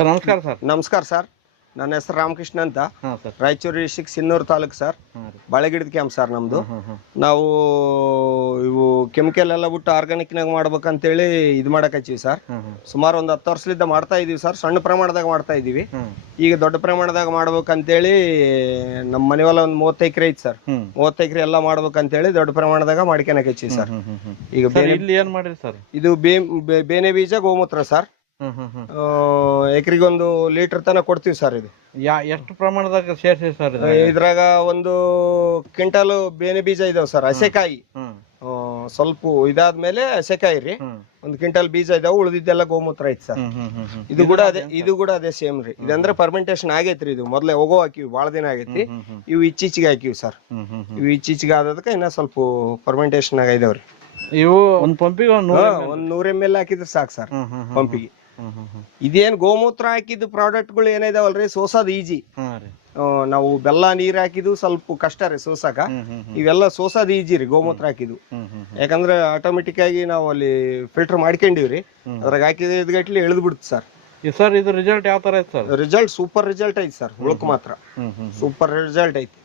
Sir ನಮಸ್ಕಾರ sir. ನಮಸ್ಕಾರ sir. ನನ್ನ ಹೆಸರು ರಾಮಕೃಷ್ಣ ಅಂತ. ಹಾಂ sir. Raichur district Sinnur taluk sir. ಹಾಂ ರೀ. ಬಾಳೆಗಿಡದ ಕ್ಯಾಂಪ್ ಸರ್ ನಮ್ಮದು. ನಾವು ಇವು ಕೆಮಿಕಲ್ ಎಲ್ಲ ಬಿಟ್ಟು ಆರ್ಗಾನಿಕ್ನಾಗ ಮಾಡ್ಬೇಕಂತೇಳಿ ಇದು ಮಾಡಕ್ಕೆ ಹಚ್ಚಿವಿ ಸರ್. ಸುಮಾರು ಒಂದು 10 ವರ್ಷದಿಂದ ಮಾಡ್ತಾ ಇದೀವಿ ಸರ್. ಸಣ್ಣ ಪ್ರಮಾಣದಾಗ ಮಾಡ್ತಾ ಇದೀವಿ. ಈಗ ದೊಡ್ಡ ಪ್ರಮಾಣದಾಗ ಮಾಡ್ಬೇಕಂತೇಳಿ ನಮ್ಮ ಮನೆ ಹೊಲ ಒಂದು 30 ಎಕರೆ ಐತಿ ಸರ್. 30 ಎಕರೆ ಎಲ್ಲ ಮಾಡ್ಬೇಕಂತೇಳಿ ದೊಡ್ಡ ಪ್ರಮಾಣದಾಗ ಮಾಡ್ಕೊಳಕ್ಕೆ ಹಚ್ಚಿವಿ ಸರ್. ಈಗ ಇಲ್ಲಿ ಏನ್ ಮಾಡಿರಿ ಸರ್? ಇದು ಬೇನೆ ಬೀಜ ಗೋಮೂತ್ರ ಸರ್. ಎಕರೆಗೆ 1 ಲೀಟರ್ ತನಕ ಕೊಡ್ತೀವಿ ಸರ್. ಇದು ಎಷ್ಟು ಪ್ರಮಾಣದಾಗ ಸೇರಿಸಿ ಸರ್? ಇದ್ರಾಗ 1 ಕ್ವಿಂಟಲ್ ಬೇನೆ ಬೀಜ ಇದಾವ ಸರ್. ಹಸೆಕಾಯಿ ಸ್ವಲ್ಪ ಇದಾದ್ಮೇಲೆ ಹಸೆಕಾಯಿ ರೀ. 1 ಕ್ವಿಂಟಲ್ ಬೀಜ ಇದಾವ, ಉಳಿದಿದ್ದೆಲ್ಲ ಗೋಮೂತ್ರ ಐತಿ ಸರ್. ಇದು ಕೂಡ ಅದೇ ಸೇಮ್ ರೀ. ಇದಂದ್ರೆ ಪರ್ಮೆಂಟೇಶನ್ ಆಗೈತ್ರಿ. ಇದು ಮೊದ್ಲೇ ಹೋಗೋ ಹಾಕಿವಿ, ಬಾಳ ದಿನ ಆಗೈತಿ. ಇವು ಇಚ್ಚಿಚಿಗೆ ಹಾಕಿವಿ ಸರ್. ಇವು ಇಚ್ಚಿಚಿಗೆ ಆದದಕ್ಕೆ ಇನ್ನ ಸ್ವಲ್ಪ ಪರ್ಮೆಂಟೇಶನ್ ಆಗಿದಾವ್ರಿ. ಇವು ಒಂದ್ ಪಂಪಿಗೆ 100 ml ಹಾಕಿದ್ರೆ ಸಾಕು ಸರ್ ಪಂಪಿಗೆ. ಇದೇನ್ ಗೋಮೂತ್ರ ಹಾಕಿದ್ದು ಪ್ರಾಡಕ್ಟ್ಗಳು ಏನಿದಾವಲ್ರಿ, ಸೋಸೋದು ಈಜಿ. ನಾವು ಬೆಲ್ಲ ನೀರ್ ಹಾಕಿದ್ದು ಸ್ವಲ್ಪ ಕಷ್ಟ ರೀ ಸೋಸಾಕ. ಇವೆಲ್ಲ ಸೋಸೋದು ಈಜಿ ರೀ ಗೋಮೂತ್ರ ಹಾಕಿದ್ದು. ಯಾಕಂದ್ರೆ ಆಟೋಮೆಟಿಕ್ ಆಗಿ ನಾವು ಅಲ್ಲಿ ಫಿಲ್ಟರ್ ಮಾಡ್ಕೊಂಡಿವ್ರಿ. ಅದ್ರಾಗ ಹಾಕಿದ ಗಟ್ಲಿ ಎಳ್ದು ಬಿಡುತ್ತೆ ಸರ್. ಸರ್ ಇದು ರಿಸಲ್ಟ್ ಯಾವ ತರ ಐತಿ ಸರ್? ರಿಸಲ್ಟ್ ಸೂಪರ್ ರಿಸಲ್ಟ್ ಐತಿ ಸರ್. ಉಳ್ಕ್ ಮಾತ್ರ ಸೂಪರ್ ರಿಸಲ್ಟ್ ಐತಿ.